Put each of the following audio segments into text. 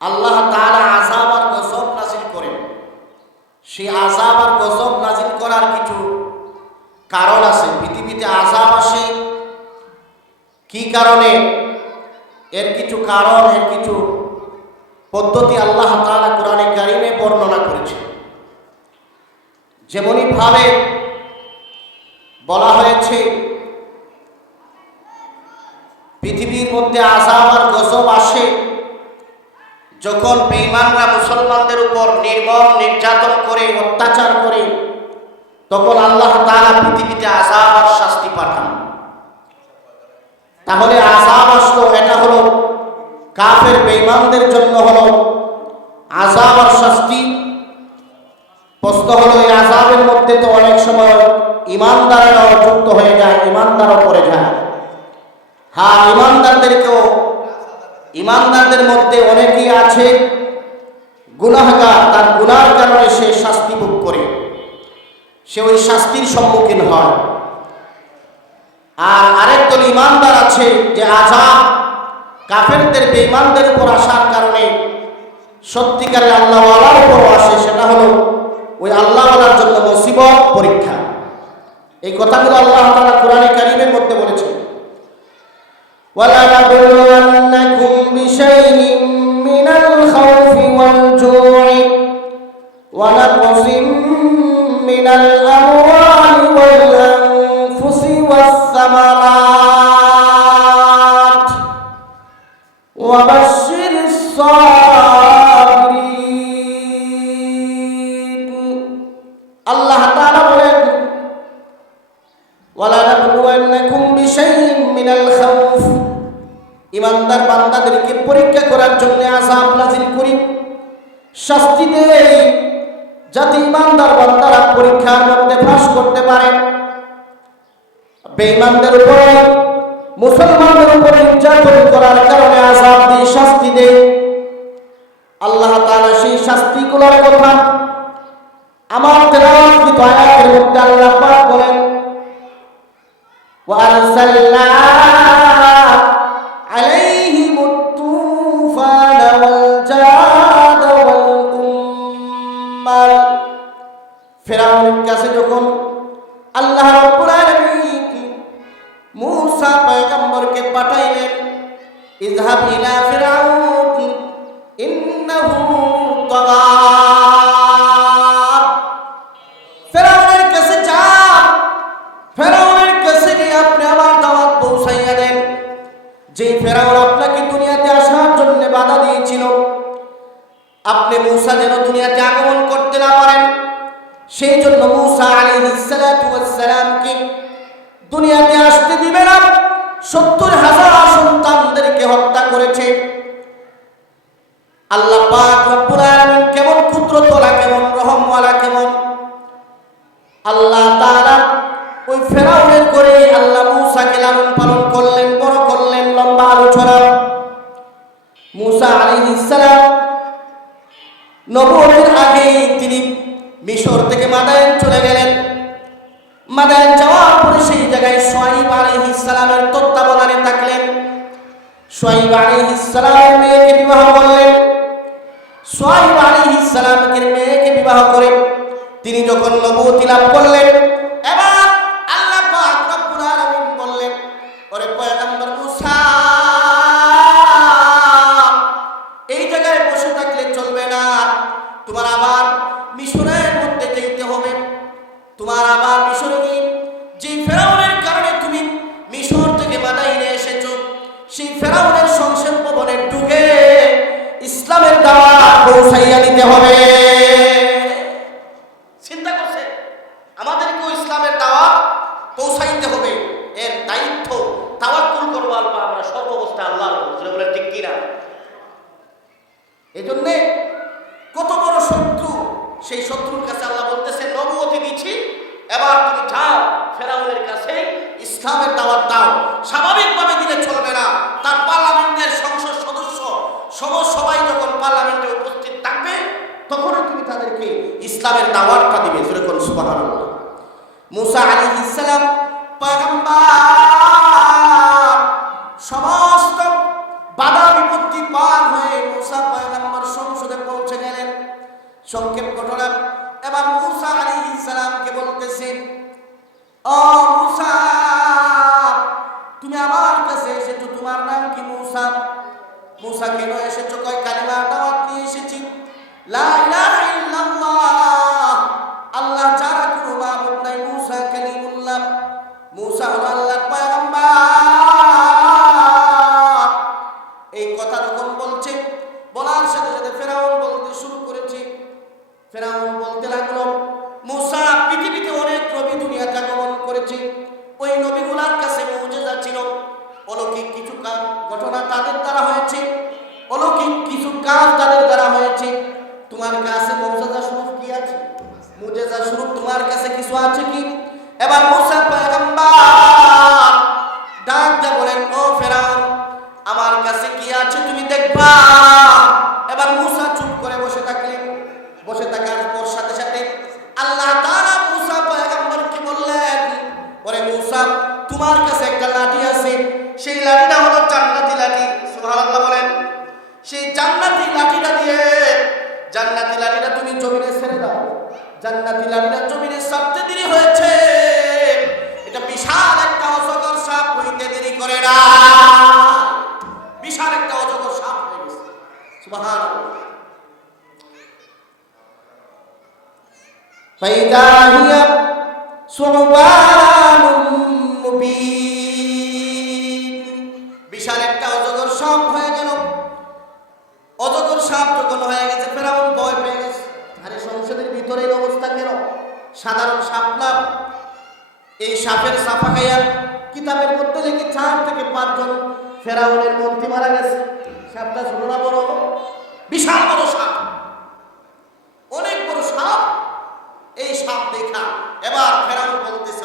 আল্লাহ তাআলা আযাব আর গজব নাজিল করেন। সেই আযাব আর গজব নাজিল করার কিছু কারণ আছে। পৃথিবীতে আযাব আসে, কি কারণে? এর কিছু কারণ, এর কিছু পদ্ধতি আল্লাহ তাআলা কোরআনে কারিমে বর্ণনা করেছে। যেমনই ভাবে বলা হয়েছে, পৃথিবীর মধ্যে আজাব আর গজব আসে যখন বেঈমানরা মুসলমানদের উপর নির্মম নির্যাতন করে, অত্যাচার করে, তখন আল্লাহ তারা পৃথিবীতে আজাব আর শাস্তি পাঠান। তাহলে আজাব আসলো, এটা হলো কাফের বেঈমানদের জন্য হলো আজাব আর শাস্তি। প্রশ্ন হলো, এই আজাবের মধ্যে তো অনেক সময় ইমানদারেরাও যুক্ত হয়ে যায় ইমানদারও পড়ে যায়। হ্যাঁ ইমানদারদেরকেও ইমানদারদের মধ্যে অনেকেই আছে, গুনাহগার, তার গুনার কারণে সে শাস্তি ভোগ করে। সে ওই শাস্তির সম্মুখীন হয়। আর আরেক দল ইমানদার আছে যে আজাব কাফেরদের, বেঈমানদের উপর আসার কারণে সত্যিকারের আল্লাহওয়ালার উপর আসে, সেটা হলো ওই আল্লাহওয়ালার জন্য মুসিবত পরীক্ষা। এই কথাগুলো আল্লাহ তাআলা কোরআনে কারিমের মধ্যে বলেছেন। ولنبلونكم بشيء من الخوف والجوع ونقص من الأموال والأنفس والثمرات وبشر الصابرين الله تعالى বলেন ولنبلونكم بشيء من الخوف ইমানদার বান্দাদেরকে পরীক্ষা করার জন্য আজাব নাজিল করি। শাস্তি দেই, যাতে ইমানদার বান্দারা পরীক্ষার মধ্যে ফাঁস করতে পারে। বেঈমানদের উপরে, মুসলমানদের উপরে নির্যাতন করার কারণে আজাব দিয়ে শাস্তি দেয় আল্লাহ তাআলা সেই শাস্তিগুলোর কথা আমার তেলাওয়াতকৃত আয়াতের মধ্যে আল্লাহ পাক বলেন, ওয়া আরসালনা عليهم الطوفان والجراد والقمل ফেরাউনের কাছে যখন আল্লাহ রাব্বুল আলামিন মূসা পয়গম্বরকে পাঠাইলেন ইযহাব ইলা ফিরাউন ইন্নাহু তাগা সেই জন্য মূসা আলাইহিসসালামকে দুনিয়াতে আসতে দিবে না। সত্তর হাজার সন্তানদেরকে হত্যা করেছে। আল্লাহ সোয়াইব আলাইহিস সালামের মেয়েকে বিবাহ করে তিনি যখন নবুয়তি লাভ করলেন সংক্ষেপ ঘটনা। এবার মুসা আলী ইসালামকে বলতেছে, ও মুসা, তুমি আমার কাছে এসেছ, তোমার নাম কি মুসা? মুসা কেন এসেছ? কয়, কালিমা দাওয়াত নিয়ে এসেছি। লা ইলাহা জান্নাতি লাঠিটা তুমি জমিনে ছেড়ে দাও জান্নাতি লাঠিটা জমিনে সবচেয়ে দেরি হয়েছে এটা বিশাল একটা অজগর সাপ হইতে দেরি করে না বিশাল একটা অজগর সাপ হয়ে গেছে সুবহানাল্লাহ فإذا هي ثعبان সাধারণ সাপলাপ এই সাপের সাফা খাইয়া কিতাবের মধ্যে দেখি চার থেকে পাঁচজন ফেরাউনের মন্ত্রী মারা গেছে। সাপটা ছোট না বড়? বিশাল বড় সাপ। অনেক বড় সাপ। এই সাপ দেখা। এবার ফেরাউন বলতেছে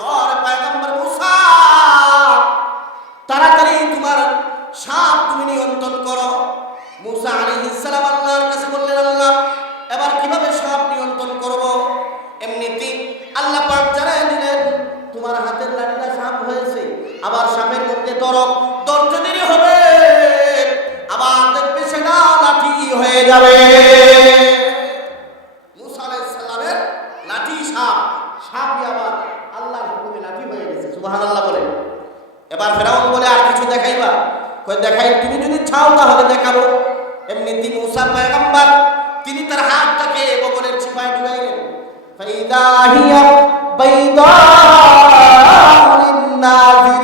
যাবে। এবার ফেরাউন বলে, আর কিছু দেখাইবা? কই দেখাই, তুমি যদি চাও তাহলে দেখাবো। এমনি তিনি মুসা পয়গম্বর, তিনি তার হাতটাকে বগলের চিপায় ঢুকাইলেন। ফাইদা হিয়া বাইদাউ লিন-নাযিরিন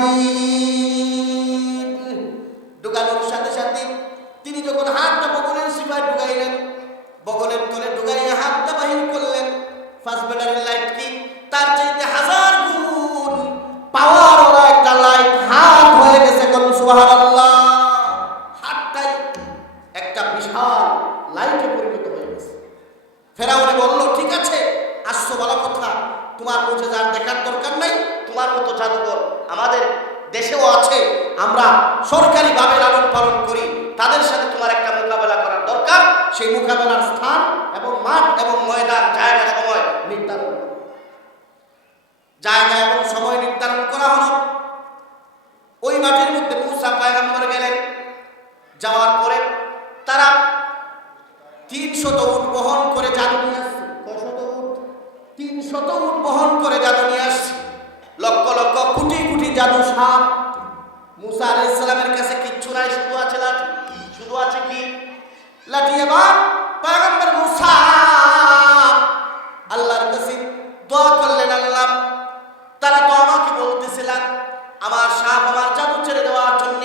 তিনশত উট বহন করে জাদু নিয়ে আসছে। কশত উট? তিনশত উট বহন করে জাদু নিয়ে আসছে। লক্ষ লক্ষ কোটি কোটি জাদু সাপ। মুসা আলাইহিস সালামের কাছে কিচ্ছু নাই, শুধু আছে লাঠি। শুধু আছে কি? লাঠি। এবার পয়গম্বর মুসা আল্লাহর কাছে দোয়া করলেন, আল্লাহ, তারা তো আমাকে বলতেছিলেন, আমার সাপ আমার জাদু ছেড়ে দেওয়ার জন্য।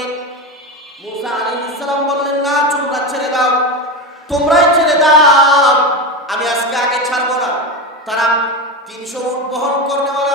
মুসা আলাইহিস সালাম বললেন তোমরাই ছেড়ে দাও। আমি আজকে আগে ছাড়বো না। তারা তিনশো উট বহন করতে পারা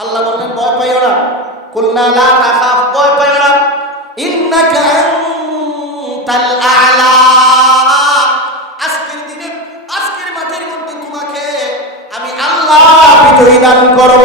আল্লাহ বলবেন ভয় পাইও না। কুলনা লা ভয় পাইও না। ইন্নাকা আনতাল আলা। আজকের দিনে মাঠের মধ্যে তোমাকে আমি আল্লাহ বিজয়ী দান করব।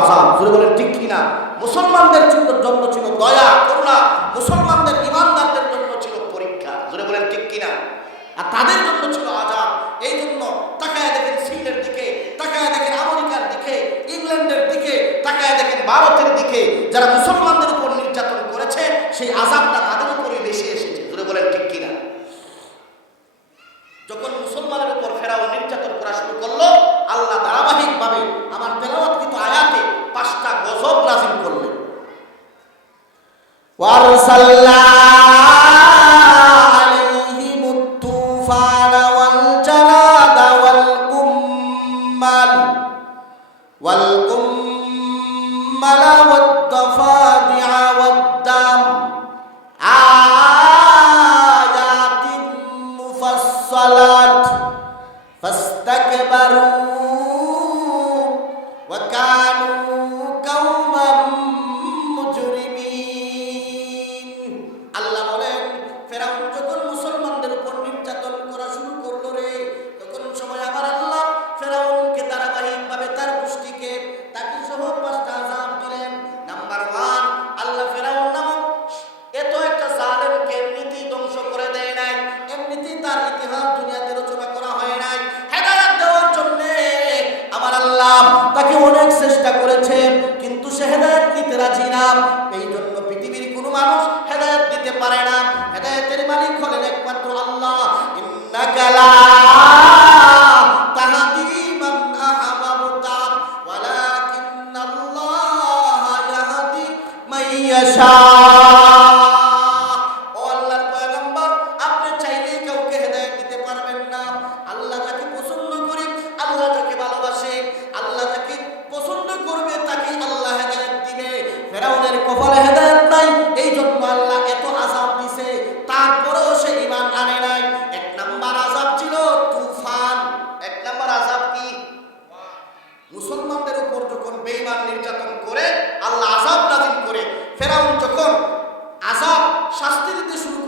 আজাব শুরু বলেন, ঠিক কিনা? মুসলমানদের জন্য ছিল দয়া, করুণা। মুসলমানদের ইমানদারদের জন্য ছিল পরীক্ষা। জোরে বলেন, ঠিক কিনা? আর তাদের জন্য ছিল আজাদ এই জন্য তাকায় দেখেন সিলের দিকে, তাকায় দেখেন আমেরিকার দিকে, ইংল্যান্ডের দিকে, তাকায় দেখেন ভারতের দিকে, যারা মুসলমানদের উপর নির্যাতন করেছে, সেই আজাদ time. শাস্তি দিতে শুরু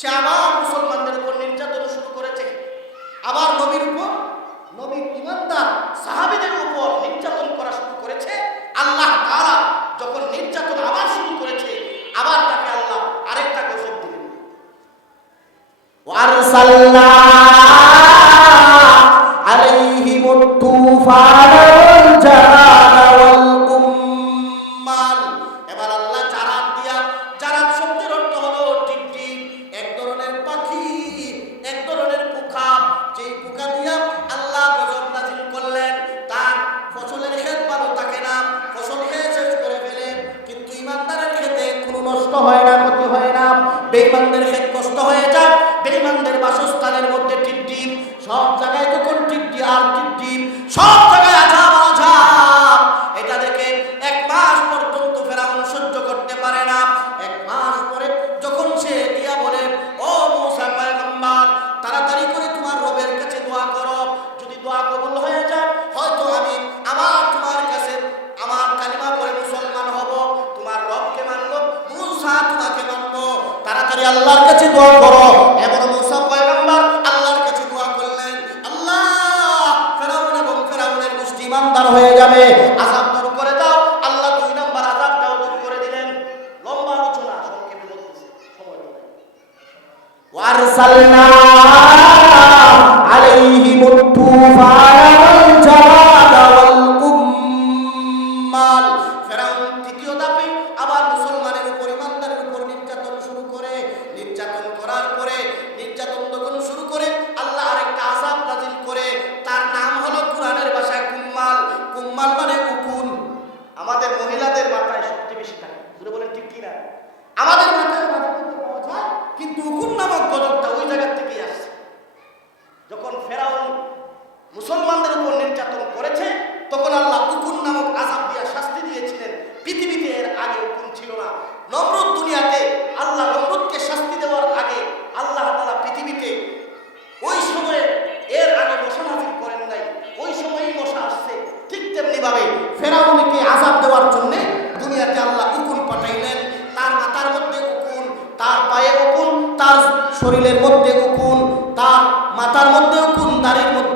সে আবার মুসলমানদের উপর নির্যাতন শুরু করেছে। আবার নবীর উপর, নবীর ইমানদার সাহাবিদের উপর নির্যাতন করা শুরু করেছে। আল্লাহ তারা যখন নির্যাতন আবার শুরু করেছে, আবার তাকে আল্লাহ আরেকটা গোসব দিলেন। তাড়াতাড়ি আল্লাহর কাছে দোয়া করো। এবার মুসা পয়গম্বর আল্লাহর কাছে দোয়া করলেন। আল্লাহ, ফেরাউন এবং ফেরাউনের গোষ্ঠী ইমানদার হয়ে যাবে। আসাম শরীরের মধ্যে উকুন তার মাথার মধ্যে উকুন দাড়ির মধ্যে